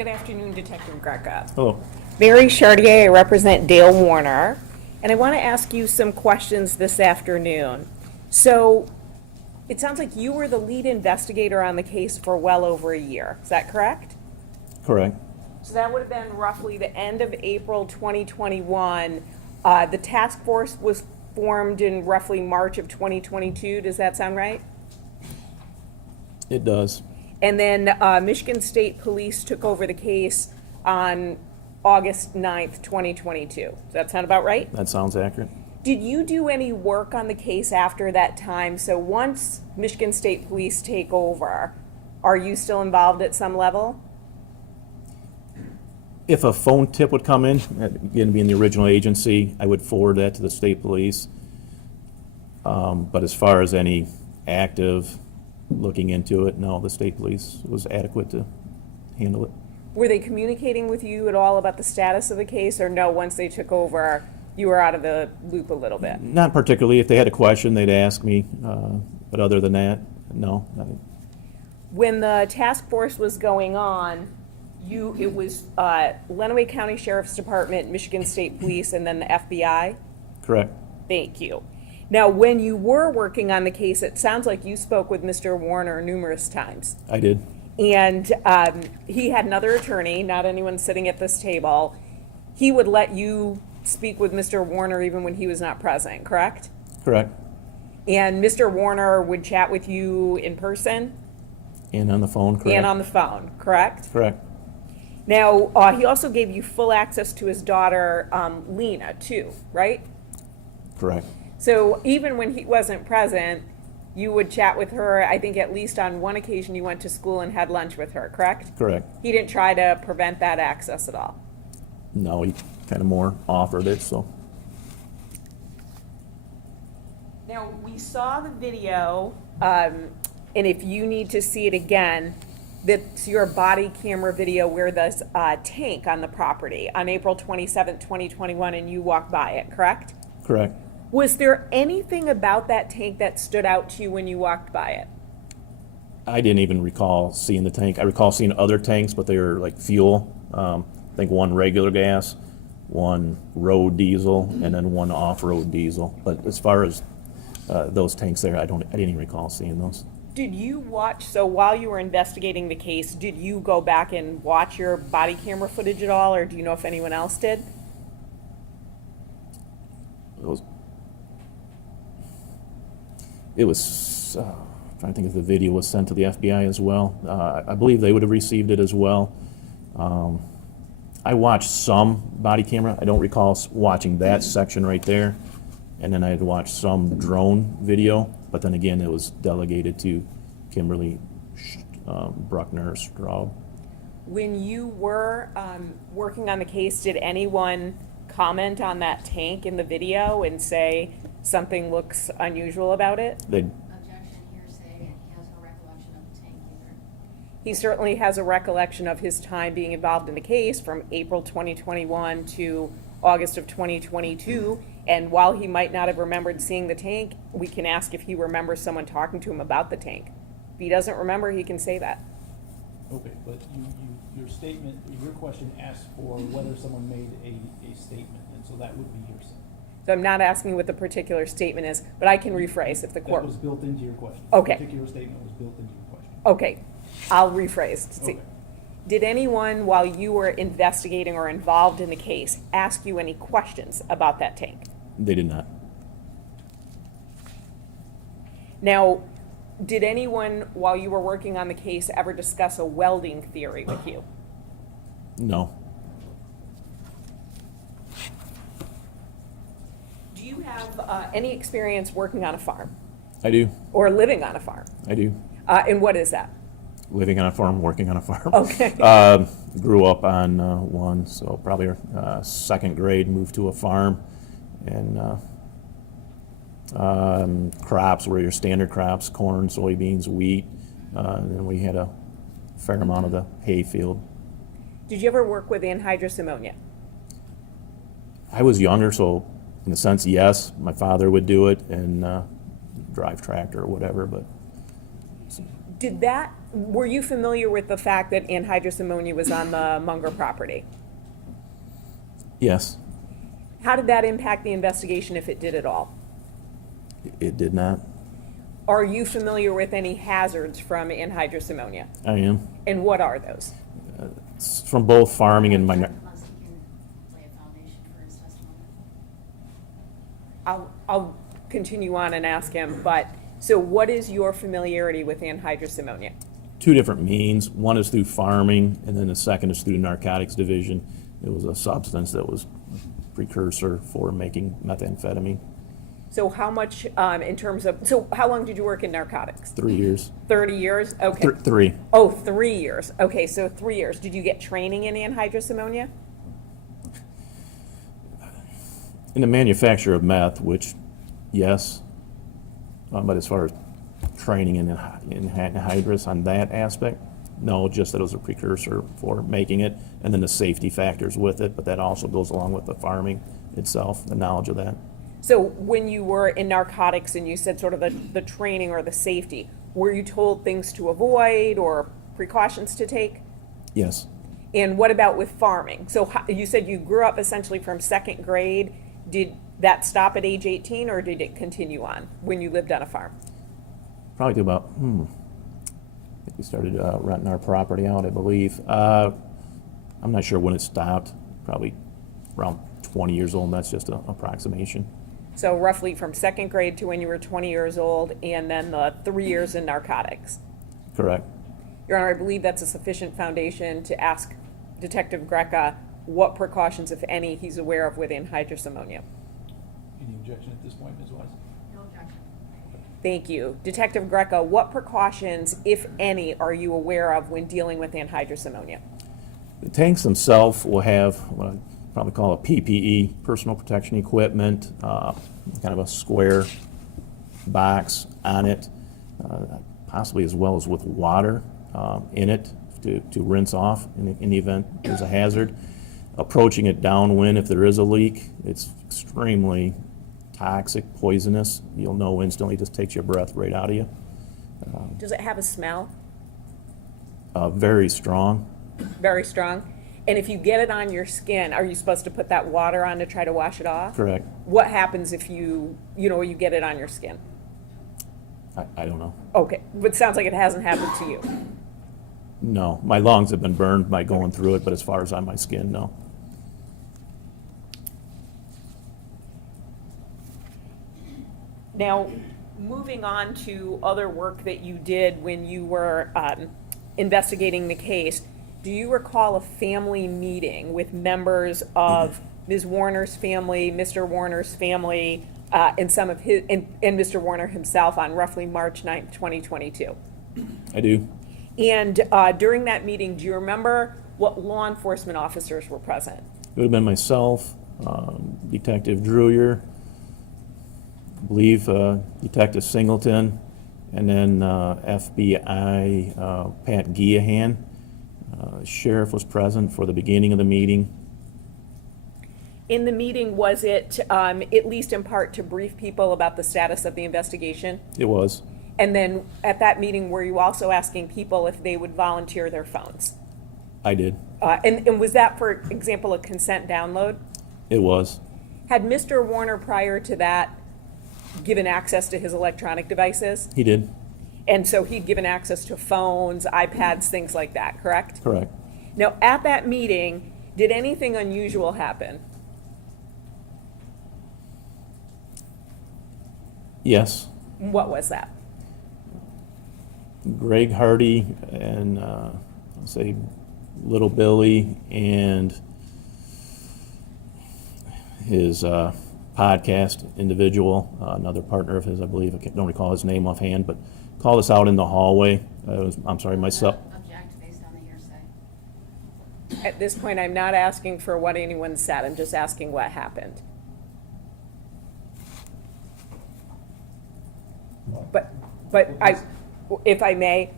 Good afternoon, Detective Greca. Hello. Mary Chartier, I represent Dale Warner, and I want to ask you some questions this afternoon. So, it sounds like you were the lead investigator on the case for well over a year. Is that correct? Correct. So that would have been roughly the end of April 2021. The task force was formed in roughly March of 2022. Does that sound right? It does. And then Michigan State Police took over the case on August 9th, 2022. Does that sound about right? That sounds accurate. Did you do any work on the case after that time? So once Michigan State Police take over, are you still involved at some level? If a phone tip would come in, again, being the original agency, I would forward that to the state police. But as far as any active looking into it, no, the state police was adequate to handle it. Were they communicating with you at all about the status of the case, or no, once they took over, you were out of the loop a little bit? Not particularly. If they had a question, they'd ask me. But other than that, no. When the task force was going on, it was Lenawee County Sheriff's Department, Michigan State Police, and then the FBI? Correct. Thank you. Now, when you were working on the case, it sounds like you spoke with Mr. Warner numerous times. I did. And he had another attorney, not anyone sitting at this table. He would let you speak with Mr. Warner even when he was not present, correct? Correct. And Mr. Warner would chat with you in person? And on the phone, correct. And on the phone, correct? Correct. Now, he also gave you full access to his daughter, Lena, too, right? Correct. So even when he wasn't present, you would chat with her. I think at least on one occasion you went to school and had lunch with her, correct? Correct. He didn't try to prevent that access at all. No, he kind of more offered it, so. Now, we saw the video, and if you need to see it again, that's your body camera video where there's a tank on the property on April 27th, 2021, and you walked by it, correct? Correct. Was there anything about that tank that stood out to you when you walked by it? I didn't even recall seeing the tank. I recall seeing other tanks, but they were like fuel. I think one regular gas, one road diesel, and then one off-road diesel. But as far as those tanks there, I didn't even recall seeing those. Did you watch, so while you were investigating the case, did you go back and watch your body camera footage at all, or do you know if anyone else did? It was trying to think if the video was sent to the FBI as well. I believe they would have received it as well. I watched some body camera. I don't recall watching that section right there. And then I had watched some drone video, but then again, it was delegated to Kimberly Bruckner Straub. When you were working on the case, did anyone comment on that tank in the video and say something looks unusual about it? Objection, hearsay, and he has no recollection of the tank either. He certainly has a recollection of his time being involved in the case from April 2021 to August of 2022. And while he might not have remembered seeing the tank, we can ask if he remembers someone talking to him about the tank. If he doesn't remember, he can say that. Okay, but your statement, your question asked for whether someone made a statement, and so that would be hearsay. So I'm not asking what the particular statement is, but I can rephrase if the court. That was built into your question. Okay. The particular statement was built into your question. Okay, I'll rephrase to see. Okay. Did anyone, while you were investigating or involved in the case, ask you any questions about that tank? They did not. Now, did anyone, while you were working on the case, ever discuss a welding theory with you? No. Do you have any experience working on a farm I do. or living on a farm? I do. And what is that? Living on a farm, working on a farm. Okay. Grew up on one, so probably second grade, moved to a farm. And crops were your standard crops, corn, soybeans, wheat. And then we had a fair amount of the hay field. Did you ever work with anhydrous ammonia? I was younger, so in a sense, yes. My father would do it and drive tractor or whatever, but Did that Were you familiar with the fact that anhydrous ammonia was on the Munger property? Yes, How did that impact the investigation, if it did at all? it did not. Are you familiar with any hazards from anhydrous ammonia? I am. And what are those? It's from both farming and minor. Unless he can lay a foundation for his testimony. I'll continue on and ask him, but, so what is your familiarity with anhydrous ammonia? Two different means. One is through farming, and then the second is through the narcotics division. It was a substance that was precursor for making methamphetamine. So how much, in terms of, so how long did you work in narcotics? 3 years. 30 years? Okay. Three. Oh, 3 years. Okay, so 3 years. Did you get training in anhydrous ammonia? In the manufacture of meth, which, yes, but as far as training in anhydrous on that aspect, no, just that it was a precursor for making it, and then the safety factors with it, but that also goes along with the farming itself, the knowledge of that. So when you were in narcotics and you said sort of the training or the safety, were you told things to avoid or precautions to take? Yes, And what about with farming? So you said you grew up essentially from second grade. Did that stop at age 18 or did it continue on when you lived on a farm? probably to about, I think we started renting our property out, I believe. I'm not sure when it stopped, probably around 20 years old, that's just an approximation. So roughly from second grade to when you were 20 years old, and then the 3 years in narcotics. Correct. Your Honor, I believe that's a sufficient foundation to ask Detective Greca what precautions, if any, he's aware of with anhydrous ammonia. Any objection at this point, Ms. Wise? No objection. Thank you. Detective Greca, what precautions, if any, are you aware of when dealing with anhydrous ammonia? The tanks themselves will have what I probably call a PPE, personal protection equipment, kind of a square box on it, possibly as well as with water in it to rinse off in the event there's a hazard. Approaching it downwind if there is a leak, it's extremely toxic, poisonous. You'll know instantly, just takes your breath right out of you. Does it have a smell? Very strong. Very strong? And if you get it on your skin, are you supposed to put that water on to try to wash it off? Correct. What happens if you get it on your skin? I don't know. Okay, but it sounds like it hasn't happened to you. No, my lungs have been burned by going through it, but as far as on my skin, no. Now, moving on to other work that you did when you were investigating the case, do you recall a family meeting with members of Ms. Warner's family, Mr. Warner's family, and some of his, and Mr. Warner himself on roughly March 9th, 2022? I do. And during that meeting, do you remember what law enforcement officers were present? It would have been myself, Detective Drewier, I believe Detective Singleton, and then FBI Pat Giahan. Sheriff was present for the beginning of the meeting. In the meeting, was it at least in part to brief people about the status of the investigation? It was. And then at that meeting, were you also asking people if they would volunteer their phones? I did. And was that, for example, a consent download? It was. Had Mr. Warner prior to that given access to his electronic devices? He did. And so he'd given access to phones, iPads, things like that, correct? Correct. Now, at that meeting, did anything unusual happen? Yes. What was that? Greg Hardy and I'll say Little Billy and his podcast individual, another partner of his, I believe, I don't recall his name offhand, but called us out in the hallway. Myself. Object based on the hearsay. At this point, I'm not asking for what anyone said, I'm just asking what happened. But if I may,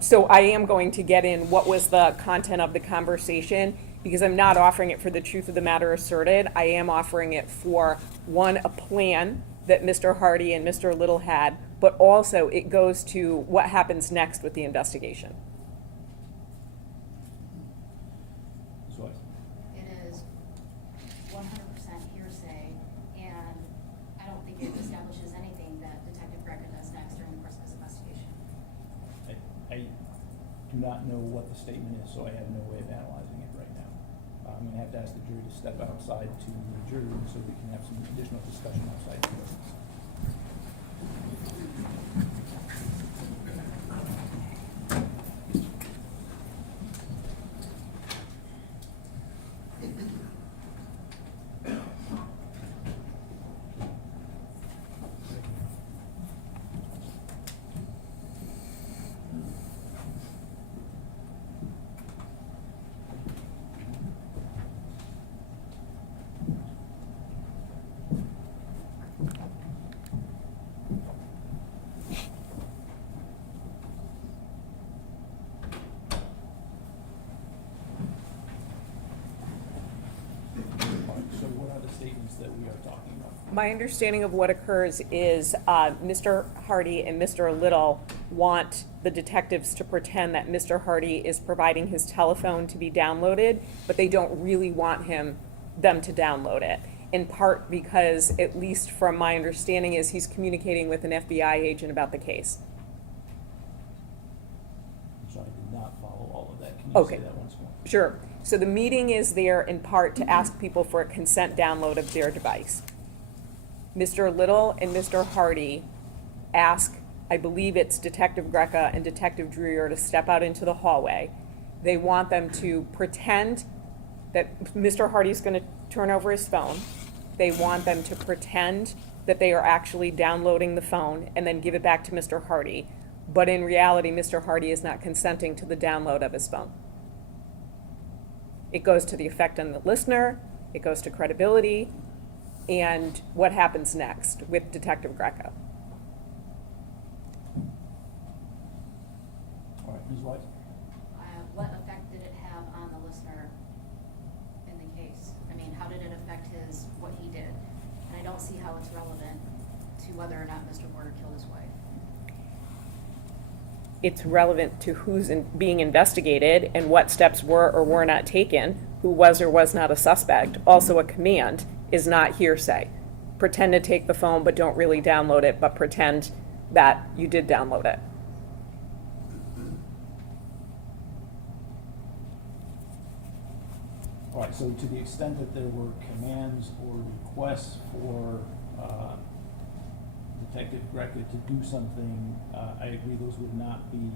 so I am going to get in what was the content of the conversation, because I'm not offering it for the truth of the matter asserted. I am offering it for, one, a plan that Mr. Hardy and Mr. Little had but also it goes to what happens next with the investigation. Ms. Weiss? It is 100% hearsay, and I don't think it establishes anything that Detective Greca does next during the course of his investigation. I do not know what the statement is, so I have no way of analyzing it right now. I'm gonna have to ask the jury to step outside to the jury room so we can have some additional discussion outside the room. So what are the statements that we are talking about? My understanding of what occurs is Mr. Hardy and Mr. Little want the detectives to pretend that Mr. Hardy is providing his telephone to be downloaded, but they don't really want them to download it. In part because, at least from my understanding, is he's communicating with an FBI agent about the case. So I did not follow all of that. Can you Okay. say that once more? Sure. So the meeting is there in part to ask people for a consent download of their device. Mr. Little and Mr. Hardy ask, I believe it's Detective Greca and Detective Dreer, to step out into the hallway. They want them to pretend that Mr. Hardy's going to turn over his phone. They want them to pretend that they are actually downloading the phone and then give it back to Mr. Hardy. But in reality, Mr. Hardy is not consenting to the download of his phone. It goes to the effect on the listener, it goes to credibility, and what happens next with Detective Greca. All right, Ms. Weiss? What effect did it have on the listener in the case? I mean, how did it affect what he did? And I don't see how it's relevant to whether or not Mr. Porter killed his wife. It's relevant to who's being investigated and what steps were or were not taken, who was or was not a suspect. Also, a command is not hearsay. Pretend to take the phone, but don't really download it, but pretend that you did download it. All right, so to the extent that there were commands or requests for Detective Greca to do something, I agree those would not be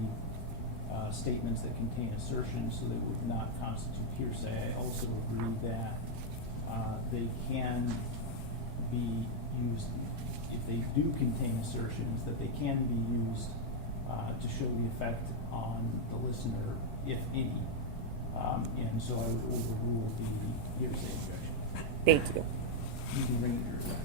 statements that contain assertions, so they would not constitute hearsay. I also agree that they can be used, if they do contain assertions, that they can be used to show the effect on the listener, if any. And so I would overrule the hearsay objection. Thank you. You can bring it yours back.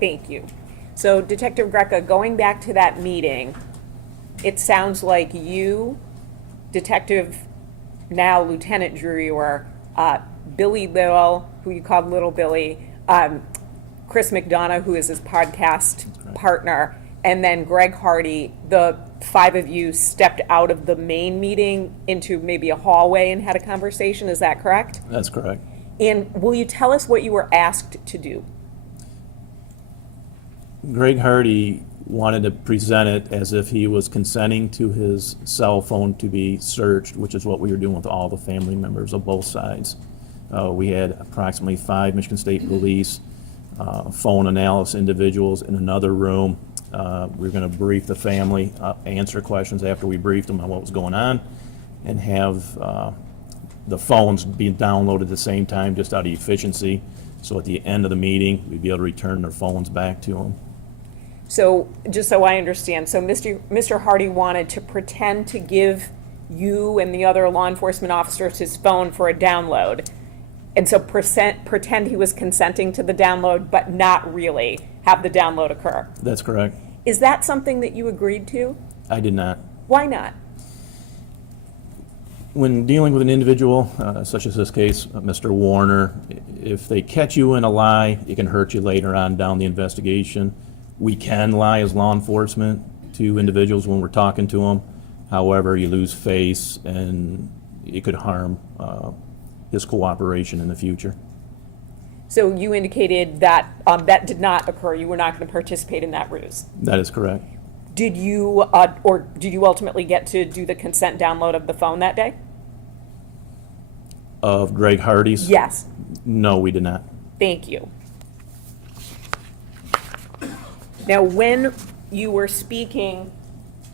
Thank you. So Detective Greca, going back to that meeting, it sounds like you, Detective, now Lieutenant Drewer, Billy Little, who you called Little Billy, Chris McDonough, who is his podcast partner, and then Greg Hardy, the five of you stepped out of the main meeting into maybe a hallway and had a conversation. Is that correct? That's correct. And will you tell us what you were asked to do? Greg Hardy wanted to present it as if he was consenting to his cell phone to be searched, which is what we were doing with all the family members of both sides. We had approximately 5 Michigan State Police phone analysis individuals in another room. We were going to brief the family, answer questions after we briefed them on what was going on, and have the phones being downloaded at the same time just out of efficiency. So at the end of the meeting, we'd be able to return their phones back to them. So, just so I understand, so Mr. Hardy wanted to pretend to give you and the other law enforcement officers his phone for a download. And so pretend he was consenting to the download, but not really have the download occur. That's correct. Is that something that you agreed to? I did not. Why not? When dealing with an individual, such as this case, Mr. Warner, if they catch you in a lie, it can hurt you later on down the investigation. We can lie as law enforcement to individuals when we're talking to them. However, you lose face and it could harm his cooperation in the future. So you indicated that that did not occur. You were not going to participate in that ruse. That is correct. Did you, or did you ultimately get to do the consent download of the phone that day? Of Greg Hardy's? Yes. No, we did not. Thank you. Now, when you were speaking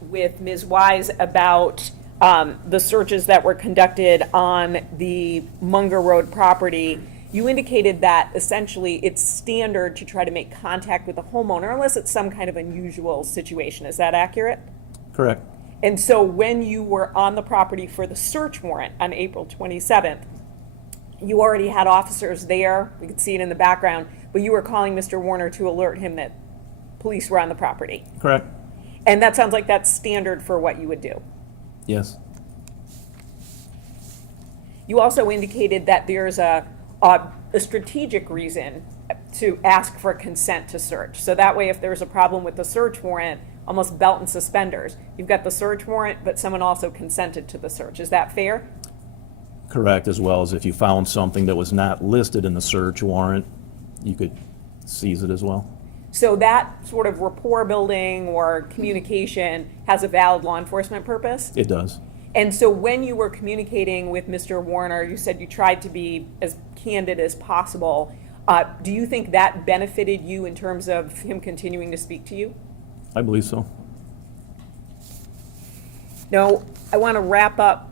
with Ms. Wise about the searches that were conducted on the Munger Road property, you indicated that essentially it's standard to try to make contact with the homeowner unless it's some kind of unusual situation. Is that accurate? Correct. And so when you were on the property for the search warrant on April 27th, you already had officers there. We could see it in the background, but you were calling Mr. Warner to alert him that police were on the property. Correct. And that sounds like that's standard for what you would do. Yes. You also indicated that there's a strategic reason to ask for consent to search. So that way, if there's a problem with the search warrant, almost belt and suspenders. You've got the search warrant, but someone also consented to the search. Is that fair? Correct, as well as if you found something that was not listed in the search warrant, you could seize it as well. So that sort of rapport building or communication has a valid law enforcement purpose? It does. And so when you were communicating with Mr. Warner, you said you tried to be as candid as possible. Do you think that benefited you in terms of him continuing to speak to you? I believe so. Now, I want to wrap up.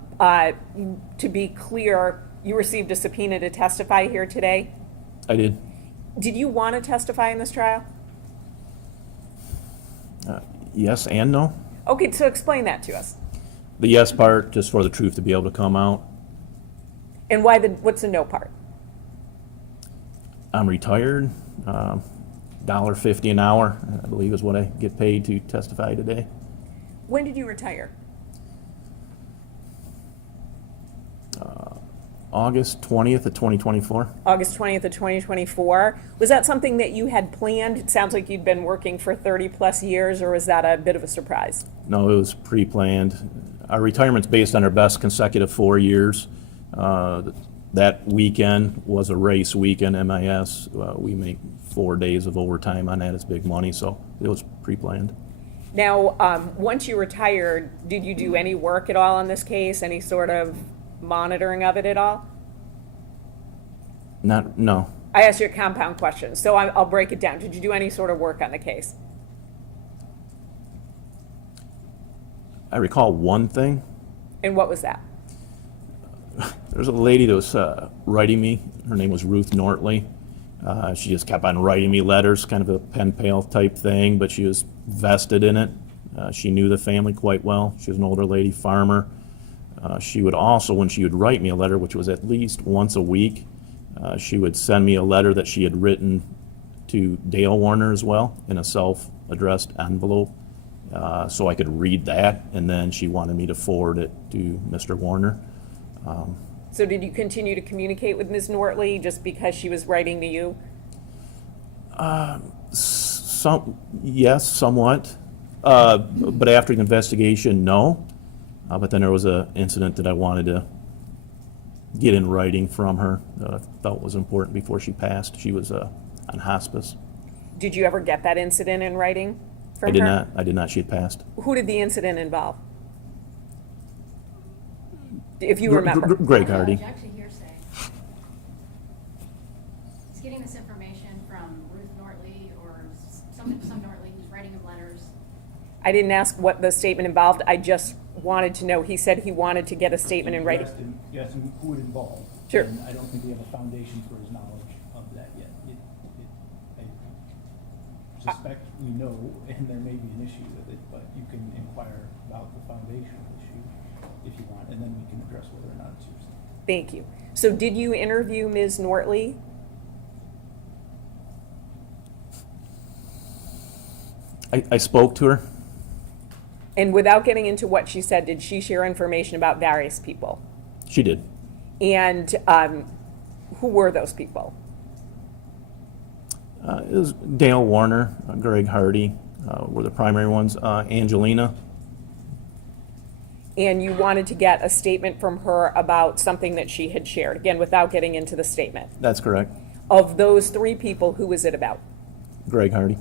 To be clear, you received a subpoena to testify here today. I did. Did you want to testify in this trial? Yes and no. Okay, so explain that to us. The yes part, just for the truth to be able to come out. And what's the no part? I'm retired. $1.50 an hour, I believe, is what I get paid to testify today. When did you retire? August 20th of 2024. August 20th of 2024. Was that something that you had planned? It sounds like you'd been working for 30 plus years, or was that a bit of a surprise? No, it was pre-planned. Our retirement's based on our best consecutive 4 years. That weekend was a race weekend, MIS. We make 4 days of overtime on that. It's big money, so it was pre-planned. Now, once you retired, did you do any work at all on this case? Any sort of monitoring of it at all? No. I asked you a compound question, so I'll break it down. Did you do any sort of work on the case? I recall one thing. And what was that? There's a lady that was writing me. Her name was Ruth Nortley. She just kept on writing me letters, kind of a pen pal type thing, but she was vested in it. She knew the family quite well. She was an older lady, farmer. She would also, when she would write me a letter, which was at least once a week, she would send me a letter that she had written to Dale Warner as well in a self-addressed envelope, so I could read that, and then she wanted me to forward it to Mr. Warner. So did you continue to communicate with Ms. Nortley just because she was writing to you? Yes, somewhat, but after the investigation, no. But then there was an incident that I wanted to get in writing from her that I felt was important before she passed. She was on hospice. Did you ever get that incident in writing from I did her? not. I did not. She had passed. Who did the incident involve? If you remember. Greg Hardy. Object to hearsay. He's getting this information from Ruth Nortley or some Nortley who's writing him letters. I didn't ask what the statement involved. I just wanted to know. He said he wanted to get a statement in writing. You asked him who it involved. Sure. And I don't think we have a foundation for his knowledge of that yet. I suspect we know, and there may be an issue with it, but you can inquire about the foundational issue if you want, and then we can address whether or not it's yours. Thank you. So did you interview Ms. Nortley? I spoke to her. And without getting into what she said, did she share information about various people? She did. And who were those people? It was Dale Warner, Greg Hardy were the primary ones. Angelina. And you wanted to get a statement from her about something that she had shared, again, without getting into the statement. That's correct. Of those three people, who was it about? Greg Hardy.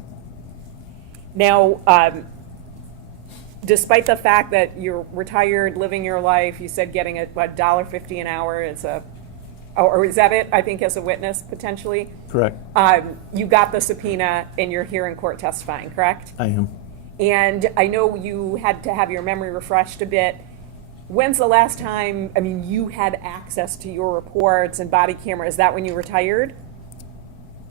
Now, despite the fact that you're retired, living your life, you said getting a $1.50 an hour is or is that it? I think as a witness, potentially? Correct. You got the subpoena and you're here in court testifying, correct? I am. And I know you had to have your memory refreshed a bit. When's the last time, you had access to your reports and body camera? Is that when you retired?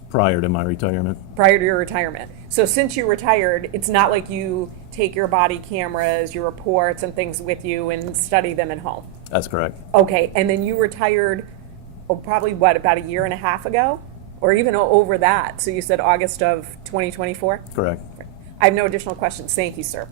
Prior to my retirement. Prior to your retirement. So since you retired, it's not like you take your body cameras, your reports and things with you and study them at home. That's correct. Okay, and then you retired, probably about a year and a half ago? Or even over that? So you said August of 2024? Correct. I have no additional questions. Thank you, sir.